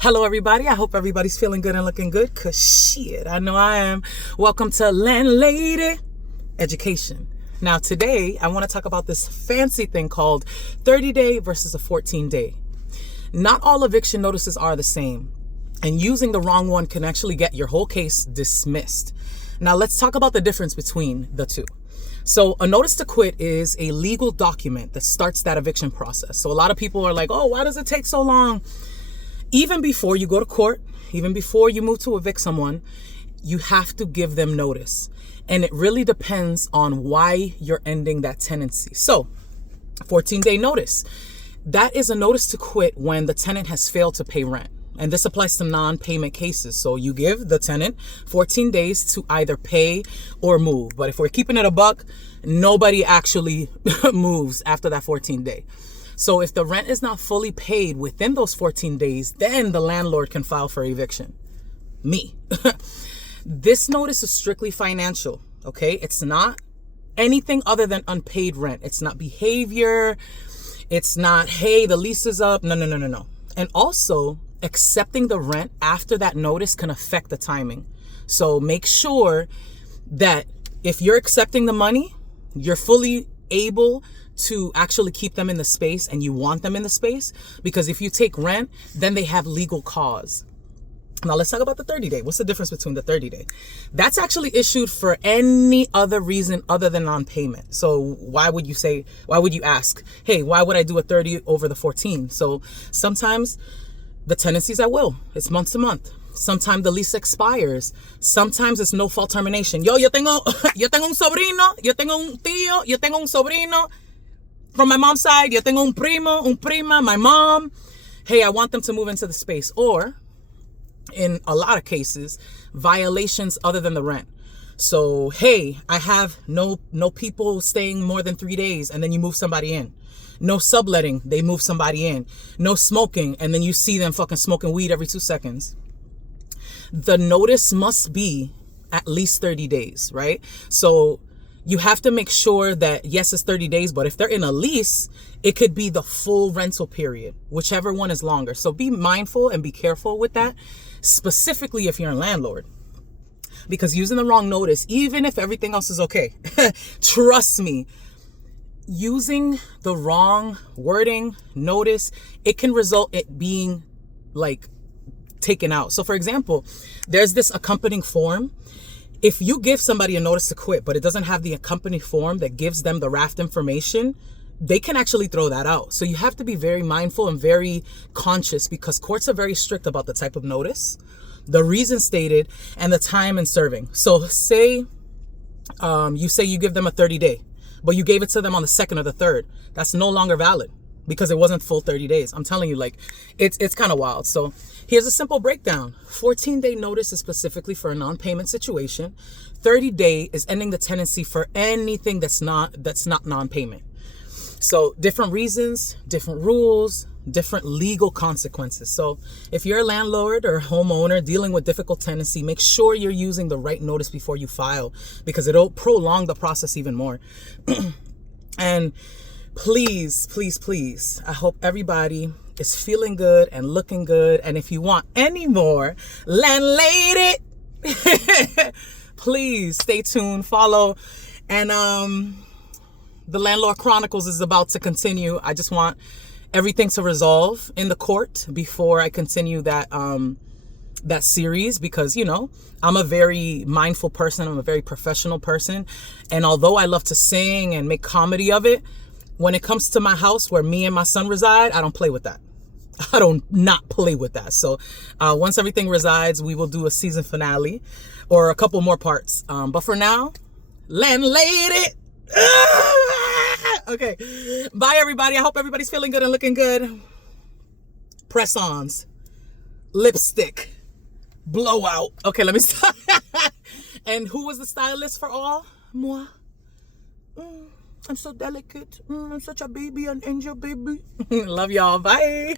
Hello, everybody. I hope everybody's feeling good and looking good, because shit, I know I am. Welcome to Landlady Education. Now, today, I want to talk about this fancy thing called 30-day versus a 14-day. Not all eviction notices are the same, and using the wrong one can actually get your whole case dismissed. Now, let's talk about the difference between the two. So a notice to quit is a legal document that starts that eviction process. So a lot of people are like, oh, why does it take so long? Even before you go to court, even before you move to evict someone, you have to give them notice. And it really depends on why you're ending that tenancy. So 14-day notice. That is a notice to quit when the tenant has failed to pay rent. And this applies to non-payment cases. So you give the tenant 14 days to either pay or move. But if we're keeping it a buck, nobody actually moves after that 14-day. So if the rent is not fully paid within those 14 days, then the landlord can file for eviction. Me. This notice is strictly financial, okay? It's not anything other than unpaid rent. It's not behavior. It's not, hey, the lease is up. No. And also, accepting the rent after that notice can affect the timing. So make sure that if you're accepting the money, you're fully able to actually keep them in the space and you want them in the space, because if you take rent, then they have legal cause. Now let's talk about the 30-day. What's the difference between the 30-day? That's actually issued for any other reason other than non-payment. So why would you ask, hey, why would I do a 30 over the 14? So sometimes the tenancy's at will. It's month to month. Sometimes the lease expires. Sometimes it's no fault termination. Yo tengo un sobrino, yo tengo un tío, yo tengo un sobrino. From my mom's side, yo tengo un primo, un prima, my mom. Hey, I want them to move into the space. Or, in a lot of cases, violations other than the rent. So, hey, I have no people staying more than 3 days, and then you move somebody in. No subletting, they move somebody in. No smoking, and then you see them fucking smoking weed every 2 seconds. The notice must be at least 30 days, right? So you have to make sure that, yes, it's 30 days, but if they're in a lease, it could be the full rental period, whichever one is longer. So be mindful and be careful with that, specifically if you're a landlord. Because using the wrong notice, even if everything else is okay, trust me, using the wrong wording, notice, it can result in being like taken out. So for example, there's this accompanying form. If you give somebody a notice to quit, but it doesn't have the accompanying form that gives them the raft information, they can actually throw that out. So you have to be very mindful and very conscious, because courts are very strict about the type of notice, the reason stated, and the time in serving. So say you give them a 30-day, but you gave it to them on the 2nd or the 3rd. That's no longer valid because it wasn't full 30 days. I'm telling you, like, it's kind of wild. So here's a simple breakdown. 14-day notice is specifically for a non-payment situation. 30-day is ending the tenancy for anything that's not non-payment. So different reasons, different rules, different legal consequences. So if you're a landlord or homeowner dealing with difficult tenancy, make sure you're using the right notice before you file, because it'll prolong the process even more. And please, I hope everybody is feeling good and looking good. And if you want any more Landlady, please stay tuned, follow. And the Landlord Chronicles is about to continue. I just want everything to resolve in the court before I continue that series, because, you know, I'm a very mindful person. I'm a very professional person. And although I love to sing and make comedy of it, when it comes to my house where me and my son reside, I don't play with that. I don't not play with that. So once everything resides, we will do a season finale or a couple more parts. But for now, Landlady. Okay. Bye, everybody. I hope everybody's feeling good and looking good. Press-ons. Lipstick. Blowout. Okay, let me stop. And who was the stylist for all? Moi. I'm so delicate. I'm such a baby, an angel baby. Love y'all. Bye.